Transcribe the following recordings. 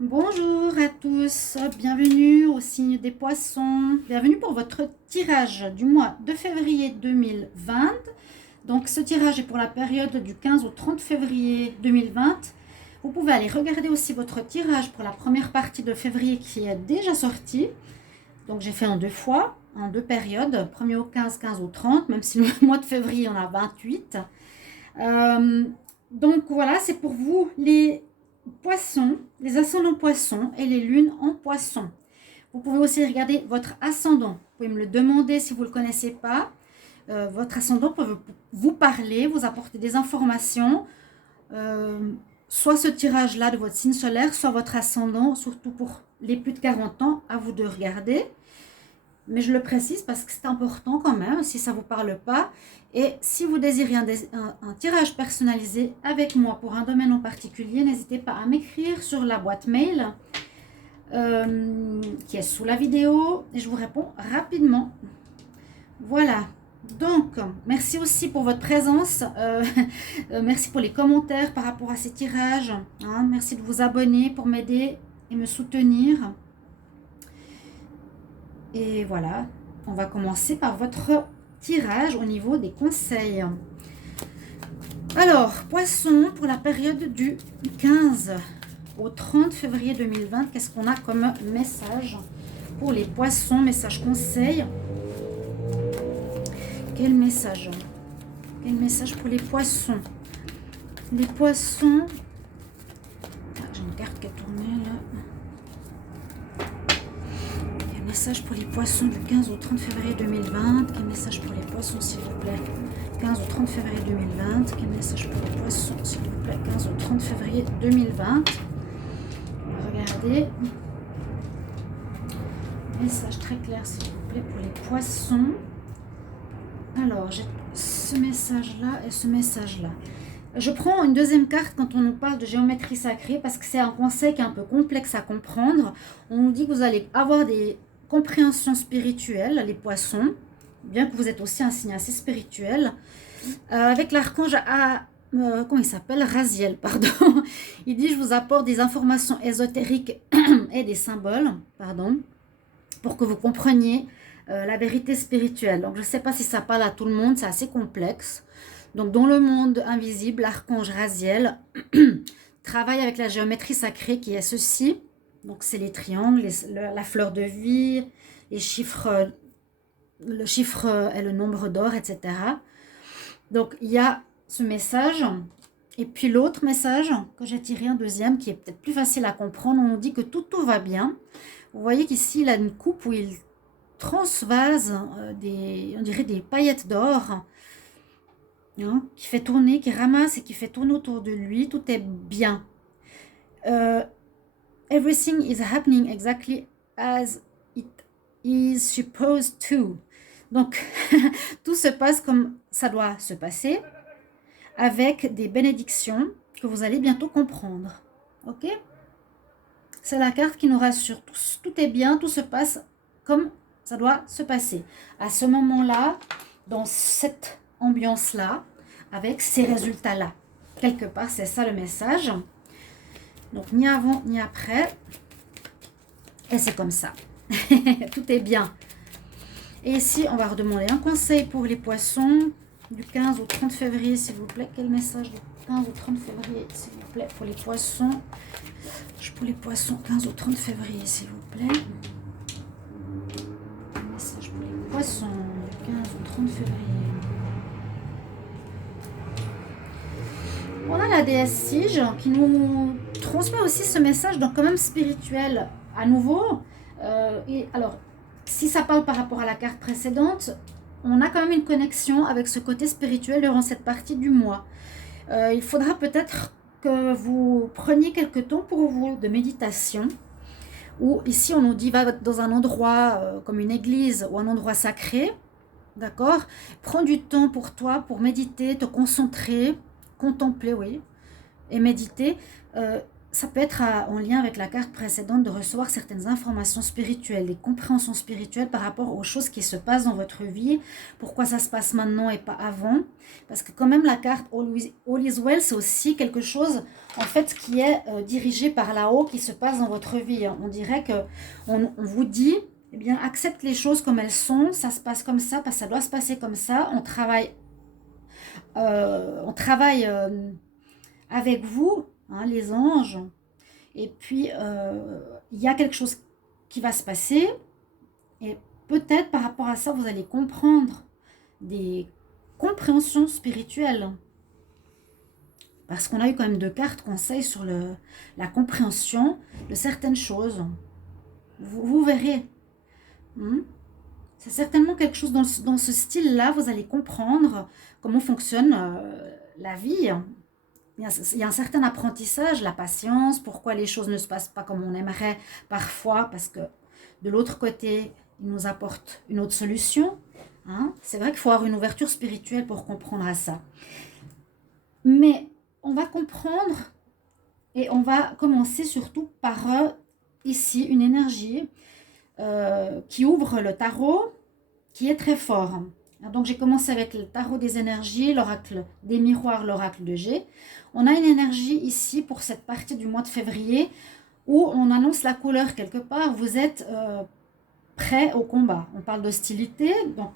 Bonjour à tous, bienvenue au signe des poissons, bienvenue pour votre tirage du mois de février 2020. Donc ce tirage est pour la période du 15 au 30 février 2020. Vous pouvez aller regarder aussi votre tirage pour la première partie de février qui est déjà sortie. Donc j'ai fait en deux fois, en deux périodes, premier au 15, 15 au 30, même si le mois de février on a 28. Euh, donc voilà, c'est pour vous les poissons, les ascendants poissons et les lunes en poissons. Vous pouvez aussi regarder votre ascendant. Vous pouvez me le demander si vous ne le connaissez pas. Votre ascendant peut vous parler, vous apporter des informations. Soit ce tirage-là de votre signe solaire, soit votre ascendant, surtout pour les plus de 40 ans, à vous de regarder. Mais je le précise parce que c'est important quand même, si ça ne vous parle pas. Et si vous désirez un tirage personnalisé avec moi pour un domaine en particulier, n'hésitez pas à m'écrire sur la boîte mail qui est sous la vidéo et je vous réponds rapidement. Voilà. Donc, merci aussi pour votre présence. Merci pour les commentaires par rapport à ces tirages. Merci de vous abonner pour m'aider et me soutenir. Et voilà, on va commencer par votre tirage au niveau des conseils. Alors, poisson, pour la période du 15 au 30 février 2020, qu'est-ce qu'on a comme message pour les poissons, message conseil? Quel message? Quel message pour les poissons? Les poissons... Ah, j'ai une carte qui est tournée là. Message pour les poissons du 15 au 30 février 2020. Quel message pour les poissons, s'il vous plaît? 15 au 30 février 2020. Quel message pour les poissons, s'il vous plaît? 15 au 30 février 2020. On va regarder. Message très clair, s'il vous plaît, pour les poissons. Alors, j'ai ce message-là et ce message-là. Je prends une deuxième carte quand on nous parle de géométrie sacrée parce que c'est un conseil qui est un peu complexe à comprendre. On nous dit que vous allez avoir des compréhension spirituelle, les poissons, bien que vous êtes aussi un signe assez spirituel, avec l'archange comment il s'appelle? Raziel, pardon. Il dit, je vous apporte des informations ésotériques et des symboles, pardon, pour que vous compreniez la vérité spirituelle. Donc, je ne sais pas si ça parle à tout le monde, c'est assez complexe. Donc, dans le monde invisible, l'archange Raziel travaille avec la géométrie sacrée qui est ceci. Donc, c'est les triangles, la fleur de vie, les chiffres, le chiffre et le nombre d'or, etc. Donc, il y a ce message. Et puis, l'autre message que j'ai tiré, un deuxième, qui est peut-être plus facile à comprendre, on dit que tout va bien. Vous voyez qu'ici, il a une coupe où il transvase on dirait des paillettes d'or, qui fait tourner, qui ramasse et qui fait tourner autour de lui. Tout est bien. Everything is happening exactly as it is supposed to. Donc, tout se passe comme ça doit se passer, avec des bénédictions que vous allez bientôt comprendre. Ok? C'est la carte qui nous rassure. Tout est bien, tout se passe comme ça doit se passer. À ce moment-là, dans cette ambiance-là, avec ces résultats-là. Quelque part, c'est ça le message. Donc, ni avant, ni après. Et c'est comme ça. Tout est bien. Et ici, on va redemander un conseil pour les poissons du 15 au 30 février, s'il vous plaît. Quel message du 15 au 30 février, s'il vous plaît, pour les poissons? Pour les poissons, 15 au 30 février, s'il vous plaît. Un message pour les poissons du 15 au 30 février. On a la déesse Sige qui nous transmet aussi ce message, donc quand même spirituel à nouveau. Et alors, si ça parle par rapport à la carte précédente, on a quand même une connexion avec ce côté spirituel durant cette partie du mois. Il faudra peut-être que vous preniez quelques temps pour vous de méditation. Ou ici, on nous dit va dans un endroit comme une église ou un endroit sacré. D'accord? Prends du temps pour toi, pour méditer, te concentrer, contempler, oui, et méditer. ça peut être en lien avec la carte précédente de recevoir certaines informations spirituelles, des compréhensions spirituelles par rapport aux choses qui se passent dans votre vie, pourquoi ça se passe maintenant et pas avant. Parce que quand même la carte All is Well, c'est aussi quelque chose en fait qui est dirigé par là-haut, qui se passe dans votre vie. On dirait que on vous dit, eh bien accepte les choses comme elles sont, ça se passe comme ça, parce que ça doit se passer comme ça, on travaille avec vous, hein, les anges. Et puis, il y a quelque chose qui va se passer. Et peut-être par rapport à ça, vous allez comprendre des compréhensions spirituelles. Parce qu'on a eu quand même 2 cartes conseils sur la compréhension de certaines choses. Vous verrez. C'est certainement quelque chose dans ce style-là. Vous allez comprendre comment fonctionne la vie. Il y a un certain apprentissage, la patience, pourquoi les choses ne se passent pas comme on aimerait parfois, parce que de l'autre côté, il nous apporte une autre solution. Hein. C'est vrai qu'il faut avoir une ouverture spirituelle pour comprendre à ça. Mais on va comprendre et on va commencer surtout par ici une énergie qui ouvre le tarot, qui est très fort. Donc j'ai commencé avec le tarot des énergies, l'oracle des miroirs, l'oracle de G. On a une énergie ici pour cette partie du mois de février où on annonce la couleur quelque part. Vous êtes prêt au combat. On parle d'hostilité, donc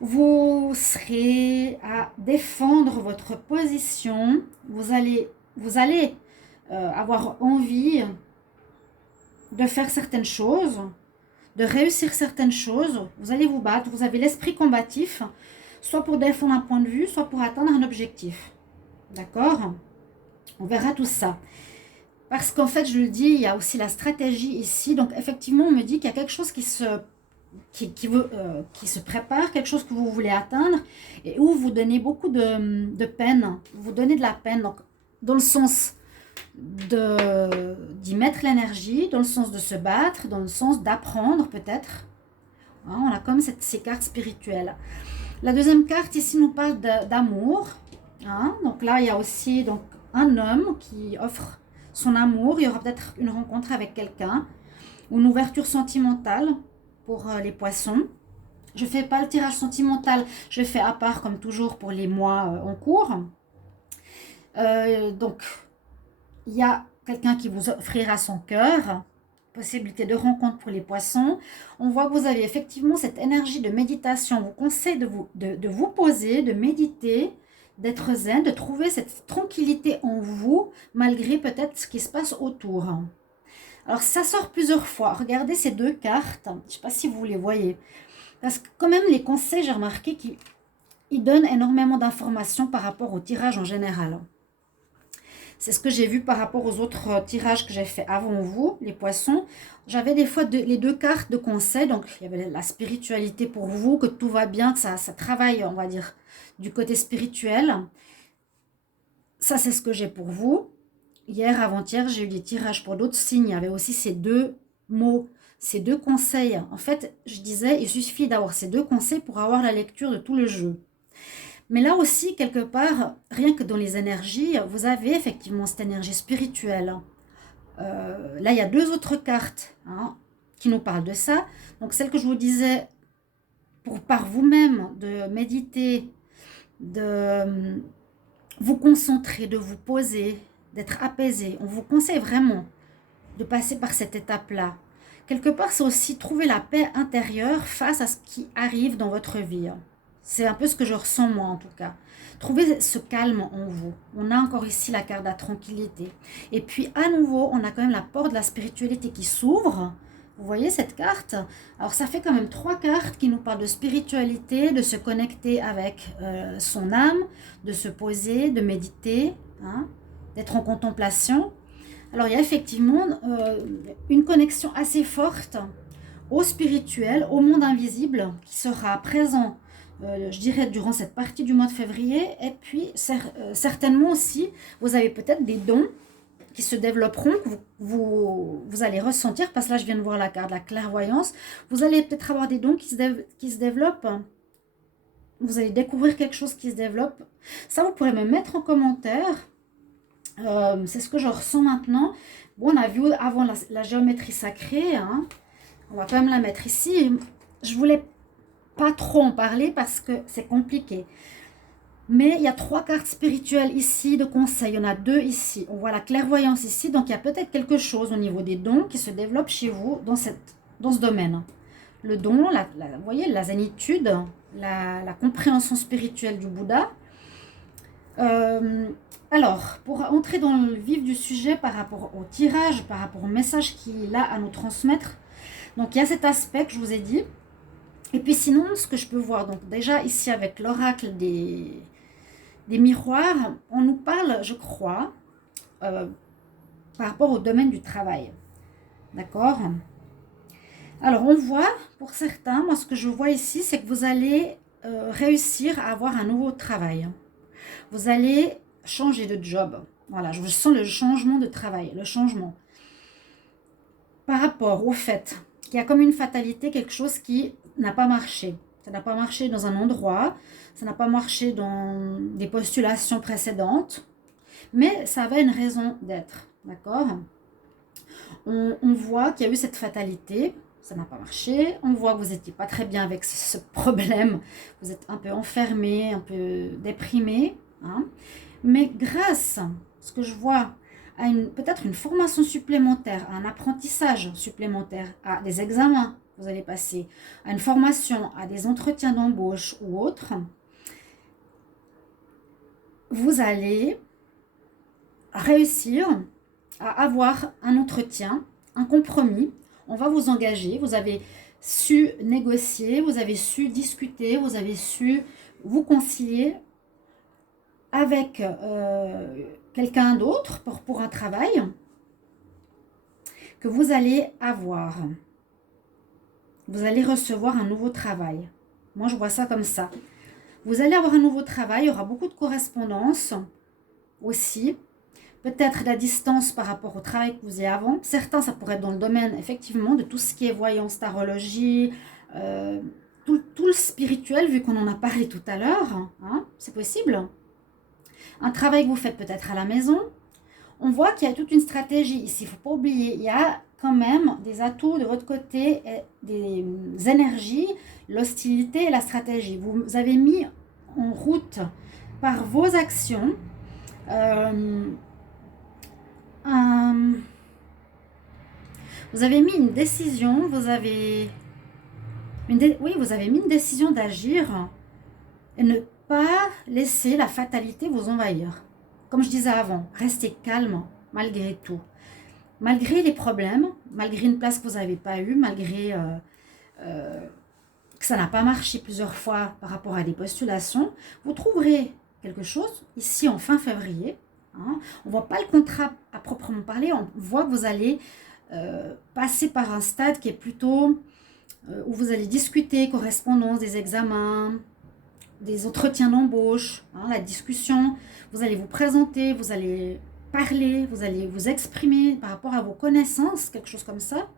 vous serez à défendre votre position. Vous allez avoir envie de faire certaines choses, de réussir certaines choses. Vous allez vous battre, vous avez l'esprit combatif, soit pour défendre un point de vue, soit pour atteindre un objectif. D'accord? On verra tout ça. Parce qu'en fait, je le dis, il y a aussi la stratégie ici. Donc effectivement, on me dit qu'il y a quelque chose qui se prépare, quelque chose que vous voulez atteindre, et où vous donnez beaucoup de peine. Vous donnez de la peine, donc dans le sens d'y mettre l'énergie, dans le sens de se battre, dans le sens d'apprendre peut-être. Hein, on a comme ces cartes spirituelles. La deuxième carte ici nous parle d'amour. Hein, donc là, il y a aussi donc, un homme qui offre son amour. Il y aura peut-être une rencontre avec quelqu'un, ou une ouverture sentimentale pour les poissons. Je ne fais pas le tirage sentimental, je le fais à part comme toujours pour les mois en cours. Donc, il y a quelqu'un qui vous offrira son cœur, possibilité de rencontre pour les poissons. On voit que vous avez effectivement cette énergie de méditation. On vous conseille de vous poser, de méditer, d'être zen, de trouver cette tranquillité en vous, malgré peut-être ce qui se passe autour. Alors, ça sort plusieurs fois. Regardez ces 2 cartes. Je ne sais pas si vous les voyez. Parce que quand même, les conseils, j'ai remarqué qu'ils donnent énormément d'informations par rapport au tirage en général. C'est ce que j'ai vu par rapport aux autres tirages que j'ai fait avant vous, les poissons. J'avais des fois les 2 cartes de conseil. Donc, il y avait la spiritualité pour vous, que tout va bien, que ça travaille, on va dire, du côté spirituel. Ça, c'est ce que j'ai pour vous. Hier, avant-hier, j'ai eu des tirages pour d'autres signes. Il y avait aussi ces 2 mots, ces 2 conseils. En fait, je disais, il suffit d'avoir ces 2 conseils pour avoir la lecture de tout le jeu. Mais là aussi, quelque part, rien que dans les énergies, vous avez effectivement cette énergie spirituelle. Là, il y a 2 autres cartes qui nous parlent de ça. Donc, celle que je vous disais, par vous-même, de méditer, de vous concentrer, de vous poser, d'être apaisé. On vous conseille vraiment de passer par cette étape-là. Quelque part, c'est aussi trouver la paix intérieure face à ce qui arrive dans votre vie. C'est un peu ce que je ressens moi en tout cas. Trouvez ce calme en vous. On a encore ici la carte de la tranquillité. Et puis à nouveau, on a quand même la porte de la spiritualité qui s'ouvre. Vous voyez cette carte? Alors ça fait quand même 3 cartes qui nous parlent de spiritualité, de se connecter avec son âme, de se poser, de méditer, d'être en contemplation. Alors il y a effectivement une connexion assez forte au spirituel, au monde invisible qui sera présent, je dirais, durant cette partie du mois de février. Et puis certainement aussi, vous avez peut-être des dons qui se développeront, que vous allez ressentir, parce que là je viens de voir la carte de la clairvoyance. Vous allez peut-être avoir des dons qui se développent. Vous allez découvrir quelque chose qui se développe. Ça, vous pourrez me mettre en commentaire. C'est ce que je ressens maintenant. Bon, on a vu avant la géométrie sacrée, hein. On va quand même la mettre ici. Je voulais pas trop en parler parce que c'est compliqué. Mais il y a 3 cartes spirituelles ici de conseil. Il y en a 2 ici. On voit la clairvoyance ici. Donc, il y a peut-être quelque chose au niveau des dons qui se développe chez vous dans ce domaine. Le don, vous voyez, la zénitude, la compréhension spirituelle du Bouddha. Alors, pour entrer dans le vif du sujet par rapport au tirage, par rapport au message qu'il a à nous transmettre, donc il y a cet aspect que je vous ai dit. Et puis sinon, ce que je peux voir, donc déjà ici avec l'oracle des miroirs, on nous parle, je crois, par rapport au domaine du travail. D'accord? Alors, on voit, pour certains, moi ce que je vois ici, c'est que vous allez réussir à avoir un nouveau travail. Vous allez changer de job. Voilà, je sens le changement de travail, le changement. Par rapport au fait qu'il y a comme une fatalité, quelque chose qui n'a pas marché. Ça n'a pas marché dans un endroit, ça n'a pas marché dans des postulations précédentes, mais ça avait une raison d'être, d'accord? On voit qu'il y a eu cette fatalité, ça n'a pas marché, on voit que vous n'étiez pas très bien avec ce problème, vous êtes un peu enfermé, un peu déprimé, hein? Mais grâce à ce que je vois, à peut-être une formation supplémentaire, à un apprentissage supplémentaire, à des examens que vous allez passer, à une formation, à des entretiens d'embauche ou autres, vous allez réussir à avoir un entretien, un compromis. On va vous engager, vous avez su négocier, vous avez su discuter, vous avez su vous concilier avec quelqu'un d'autre pour un travail que vous allez avoir. Vous allez recevoir un nouveau travail. Moi, je vois ça comme ça. Vous allez avoir un nouveau travail, il y aura beaucoup de correspondance aussi. Peut-être la distance par rapport au travail que vous avez avant. Certains, ça pourrait être dans le domaine, effectivement, de tout ce qui est voyance, tarologie, tout le spirituel, vu qu'on en a parlé tout à l'heure. Hein, c'est possible. Un travail que vous faites peut-être à la maison. On voit qu'il y a toute une stratégie ici. Il ne faut pas oublier, il y a quand même des atouts de votre côté, des énergies, l'hostilité et la stratégie. Vous avez mis en route par vos actions vous avez mis une décision, vous avez mis une décision d'agir et ne pas laisser la fatalité vous envahir. Comme je disais avant, restez calme malgré tout. Malgré les problèmes, malgré une place que vous n'avez pas eue, malgré que ça n'a pas marché plusieurs fois par rapport à des postulations, vous trouverez quelque chose ici en fin février. Hein. On ne voit pas le contrat à proprement parler, on voit que vous allez passer par un stade qui est plutôt où vous allez discuter, correspondance, des examens, des entretiens d'embauche, hein, la discussion, vous allez vous présenter, vous allez parler, vous allez vous exprimer par rapport à vos connaissances, quelque chose comme ça.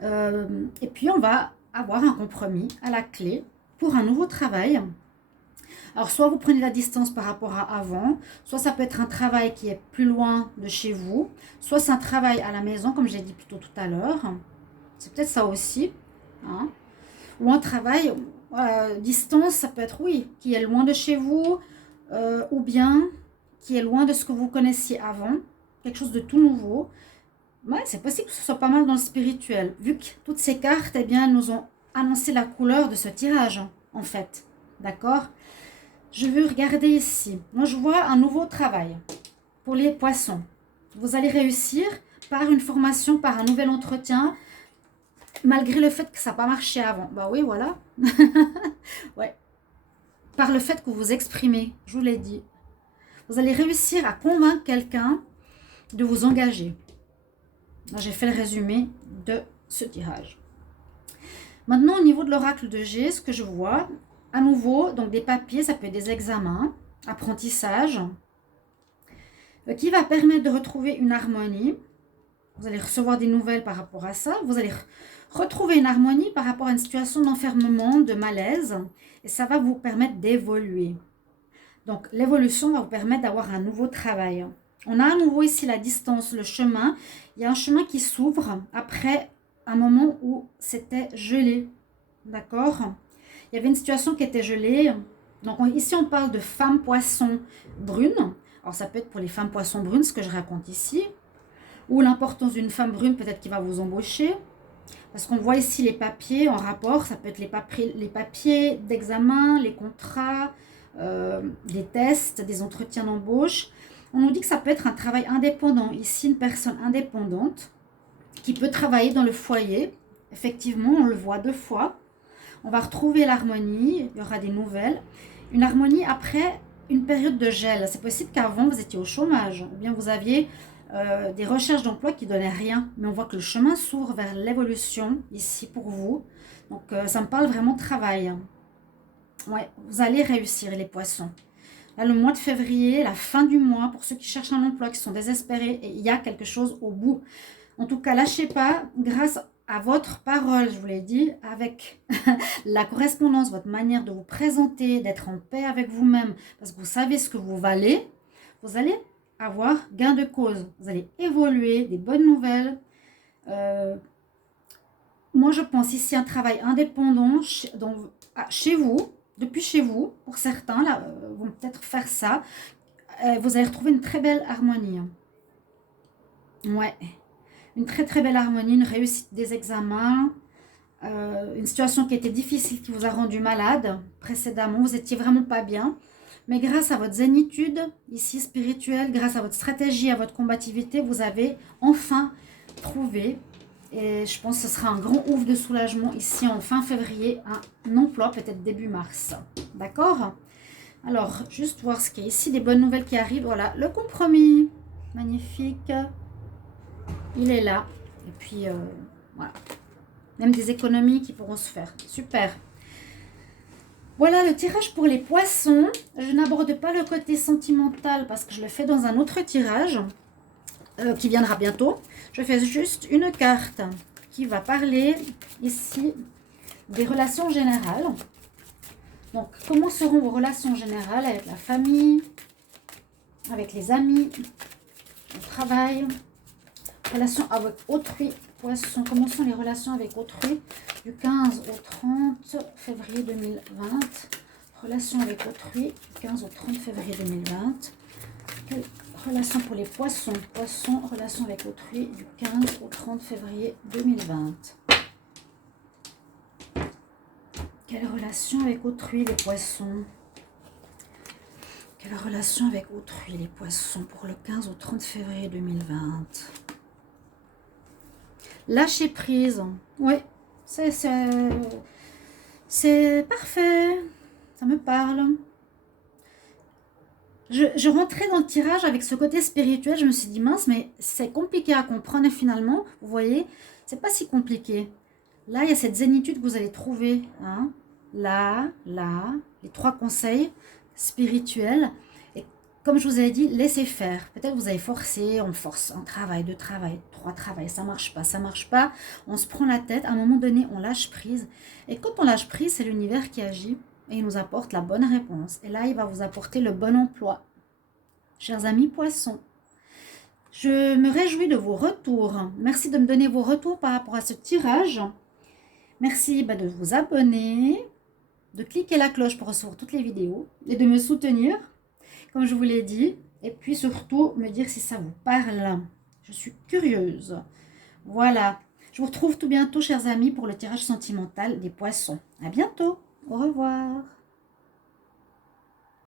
Et puis on va avoir un compromis à la clé pour un nouveau travail. Alors soit vous prenez la distance par rapport à avant, soit ça peut être un travail qui est plus loin de chez vous, soit c'est un travail à la maison comme j'ai dit plutôt tout à l'heure. C'est peut-être ça aussi. Hein. Ou un travail distance, ça peut être oui, qui est loin de chez vous, ou bien qui est loin de ce que vous connaissiez avant, quelque chose de tout nouveau. Ouais, c'est possible que ce soit pas mal dans le spirituel, vu que toutes ces cartes, eh bien, elles nous ont annoncé la couleur de ce tirage, en fait. D'accord? Je veux regarder ici. Moi, je vois un nouveau travail pour les poissons. Vous allez réussir par une formation, par un nouvel entretien, malgré le fait que ça n'a pas marché avant. Bah oui, voilà. Ouais. Par le fait que vous exprimez, je vous l'ai dit. Vous allez réussir à convaincre quelqu'un de vous engager. J'ai fait le résumé de ce tirage. Maintenant, au niveau de l'oracle de G, ce que je vois, à nouveau, donc des papiers, ça peut être des examens, apprentissage, qui va permettre de retrouver une harmonie. Vous allez recevoir des nouvelles par rapport à ça. Vous allez retrouver une harmonie par rapport à une situation d'enfermement, de malaise. Et ça va vous permettre d'évoluer. Donc, l'évolution va vous permettre d'avoir un nouveau travail. On a à nouveau ici la distance, le chemin. Il y a un chemin qui s'ouvre après un moment où c'était gelé. D'accord? Il y avait une situation qui était gelée. Donc ici, on parle de femmes poissons brunes. Alors ça peut être pour les femmes poissons brunes, ce que je raconte ici. Ou l'importance d'une femme brune, peut-être qui va vous embaucher. Parce qu'on voit ici les papiers en rapport. Ça peut être les papiers d'examen, les contrats, les tests, des entretiens d'embauche. On nous dit que ça peut être un travail indépendant. Ici, une personne indépendante qui peut travailler dans le foyer. Effectivement, on le voit 2 fois. On va retrouver l'harmonie, il y aura des nouvelles. Une harmonie après une période de gel. C'est possible qu'avant, vous étiez au chômage, ou bien vous aviez des recherches d'emploi qui ne donnaient rien. Mais on voit que le chemin s'ouvre vers l'évolution ici pour vous. Donc, ça me parle vraiment de travail. Ouais, vous allez réussir les poissons. Là, le mois de février, la fin du mois, pour ceux qui cherchent un emploi, qui sont désespérés, et il y a quelque chose au bout. En tout cas, lâchez pas, grâce à votre parole, je vous l'ai dit, avec la correspondance, votre manière de vous présenter, d'être en paix avec vous-même, parce que vous savez ce que vous valez, vous allez avoir gain de cause. Vous allez évoluer, des bonnes nouvelles. Moi, je pense ici un travail indépendant chez vous, depuis chez vous, pour certains, là, vont peut-être faire ça. Vous allez retrouver une très belle harmonie. Ouais, une très très belle harmonie, une réussite des examens, une situation qui était difficile, qui vous a rendu malade précédemment, vous étiez vraiment pas bien. Mais grâce à votre zénitude, ici spirituelle, grâce à votre stratégie, à votre combativité, vous avez enfin trouvé. Et je pense que ce sera un grand ouf de soulagement ici en fin février, un emploi peut-être début mars. D'accord? Alors, juste voir ce qu'il y a ici, des bonnes nouvelles qui arrivent. Voilà, le compromis. Magnifique. Il est là. Et puis, voilà. Même des économies qui pourront se faire. Super. Voilà le tirage pour les poissons. Je n'aborde pas le côté sentimental parce que je le fais dans un autre tirage qui viendra bientôt. Je fais juste une carte qui va parler ici des relations générales. Donc, comment seront vos relations générales avec la famille, avec les amis, au travail, relations avec autrui, poisson. Comment sont les relations avec autrui du 15 au 30 février 2020. Relations avec autrui du 15 au 30 février 2020. Quelle relation pour les poissons? Poissons, relation avec autrui du 15 au 30 février 2020. Quelle relation avec autrui les poissons? Quelle relation avec autrui les poissons pour le 15 au 30 février 2020? Lâcher prise. Oui, c'est parfait. Ça me parle. Je rentrais dans le tirage avec ce côté spirituel. Je me suis dit, mince, mais c'est compliqué à comprendre. Et finalement, vous voyez, c'est pas si compliqué. Là, il y a cette zénitude que vous allez trouver. Hein. Là, les 3 conseils spirituels. Et comme je vous avais dit, laissez faire. Peut-être vous avez forcé, on force un travail, 2 travail, 3 travail. Ça marche pas, ça marche pas. On se prend la tête. À un moment donné, on lâche prise. Et quand on lâche prise, c'est l'univers qui agit. Et il nous apporte la bonne réponse. Et là, il va vous apporter le bon emploi. Chers amis poissons, je me réjouis de vos retours. Merci de me donner vos retours par rapport à ce tirage. Merci de vous abonner, de cliquer la cloche pour recevoir toutes les vidéos et de me soutenir, comme je vous l'ai dit. Et puis surtout, me dire si ça vous parle. Je suis curieuse. Voilà. Je vous retrouve tout bientôt, chers amis, pour le tirage sentimental des poissons. À bientôt. Au revoir.